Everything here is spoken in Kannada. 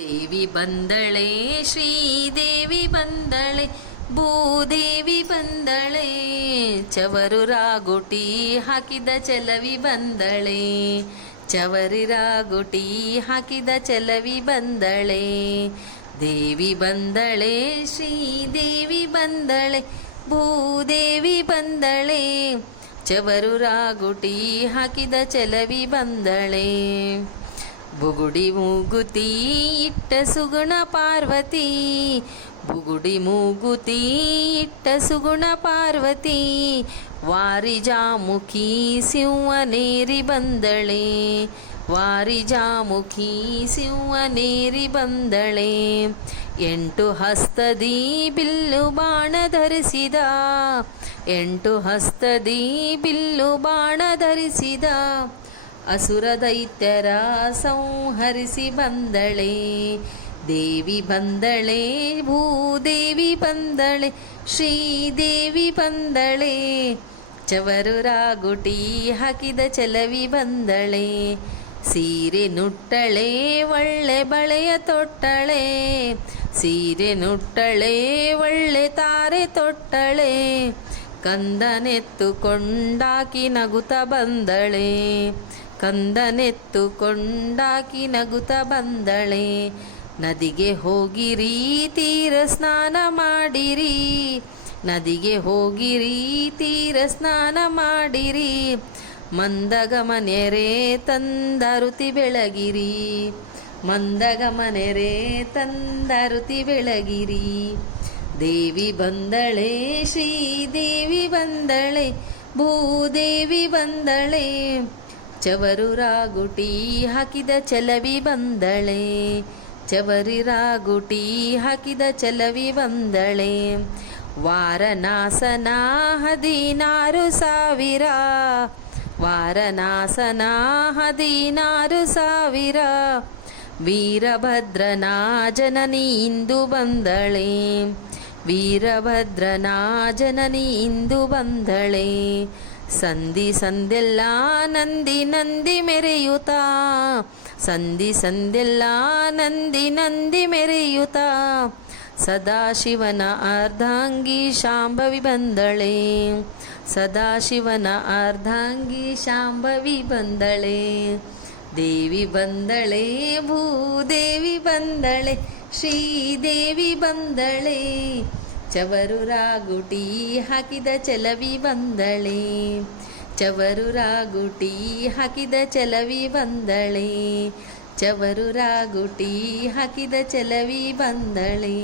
ದೇವಿ ಬಂದಳೆ, ಶ್ರೀದೇವಿ ಬಂದಳೆ, ಭೂದೇವಿ ಬಂದಳೆ, ಚವರು ರಾಗುಟಿ ಹಾಕಿದ ಚೆಲವಿ ಬಂದಳೆ, ಚವರಿ ರಾಗುಟಿ ಹಾಕಿದ ಚೆಲವಿ ಬಂದಳೆ, ದೇವಿ ಬಂದಳೆ, ಶ್ರೀದೇವಿ ಬಂದಳೆ, ಭೂದೇವಿ ಬಂದಳೆ, ಚವರು ರಾಗುಟಿ ಹಾಕಿದ ಚೆಲವಿ ಬಂದಳೆ. ಬುಗುಡಿ ಮೂಗುತಿ ಇಟ್ಟ ಸುಗುಣ ಪಾರ್ವತಿ. ಬುಗುಡಿ ಮೂಗುತಿ ಇಟ್ಟ ಸುಗುಣ ಪಾರ್ವತಿ. ವಾರಿಜಾಮುಖಿ ಸಿಂಹನೇರಿ ಬಂದಳೆ. ವಾರಿಜಾಮುಖಿ ಸಿಂಹನೇರಿ ಬಂದಳೆ. ಎಂಟು ಹಸ್ತದಿ ಬಿಲ್ಲು ಬಾಣ ಧರಿಸಿದ. ಎಂಟು ಹಸ್ತದಿ ಬಿಲ್ಲು ಬಾಣ ಧರಿಸಿದ. ಅಸುರ ದೈತ್ಯರ ಸಂಹರಿಸಿ ಬಂದಳೆ. ದೇವಿ ಬಂದಳೆ, ಭೂದೇವಿ ಬಂದಳೆ, ಶ್ರೀದೇವಿ ಬಂದಳೆ. ಚವರು ರಾಗುಟಿ ಹಾಕಿದ ಚಲವಿ ಬಂದಳೆ. ಸೀರೆ ನುಟ್ಟಳೆ, ಒಳ್ಳೆ ಬಳೆಯ ತೊಟ್ಟಳೆ. ಸೀರೆ ನುಟ್ಟಳೆ, ಒಳ್ಳೆ ತಾರೆ ತೊಟ್ಟಳೆ. ಕಂದನೆತ್ತುಕೊಂಡಾಕಿ ನಗುತ ಬಂದಳೆ. ಕಂದನೆತ್ತುಕೊಂಡಾಕಿ ನಗುತ ಬಂದಳೆ. ನದಿಗೆ ಹೋಗಿರಿ, ತೀರ ಸ್ನಾನ ಮಾಡಿರಿ. ನದಿಗೆ ಹೋಗಿರಿ, ತೀರ ಸ್ನಾನ ಮಾಡಿರಿ. ಮಂದಗಮನೆರೆ ತಂದರುತಿ ಬೆಳಗಿರಿ. ಮಂದಗಮನೆರೆ ತಂದರುತಿ ಬೆಳಗಿರಿ. ದೇವಿ ಬಂದಳೆ ಶ್ರೀದೇವಿ ಬಂದಳೆ, ಭೂದೇವಿ ಬಂದಳೆ. ಚವರು ರಾಗುಟಿ ಹಾಕಿದ ಚಲವಿ ಬಂದಳೆ. ಚವರಿ ರಾಗುಟಿ ಹಾಕಿದ ಚಲವಿ ಬಂದಳೆ. ವಾರನಾಸನ ಹದಿನಾರು ಸಾವಿರ. ವಾರನಾಸನ ಹದಿನಾರು ಸಾವಿರ. ವೀರಭದ್ರನ ಜನನಿ ಇಂದು ಬಂದಳೆ. ವೀರಭದ್ರನ ಜನನಿ ಇಂದು ಬಂದಳೆ. ಸಂಧಿ ಸಂದೆಲ್ಲ ನಂದಿ ನಂದಿ ಮೆರೆಯುತ್ತ. ಸಂಧಿ ಸಂದೆಲ್ಲ ನಂದಿ ನಂದಿ ಮೆರೆಯುತ್ತ. ಸದಾಶಿವನ ಅರ್ಧಾಂಗಿ ಶಾಂಭವಿ ಬಂದಳೆ. ಸದಾಶಿವನ ಅರ್ಧಾಂಗಿ ಶಾಂಭವಿ ಬಂದಳೆ. ದೇವಿ ಬಂದಳೆ, ಭೂದೇವಿ ಬಂದಳೆ, ಶ್ರೀದೇವಿ ಬಂದಳೆ. ಚವರು ರಾಗುಟಿ ಹಾಕಿದ ಚಲವಿ ಬಂದಳೆ. ಚವರು ರಾಗುಟಿ ಹಾಕಿದ ಚಲವಿ ಬಂದಳೆ. ಚವರು ರಾಗುಟಿ ಹಾಕಿದ ಚಲವಿ ಬಂದಳೆ.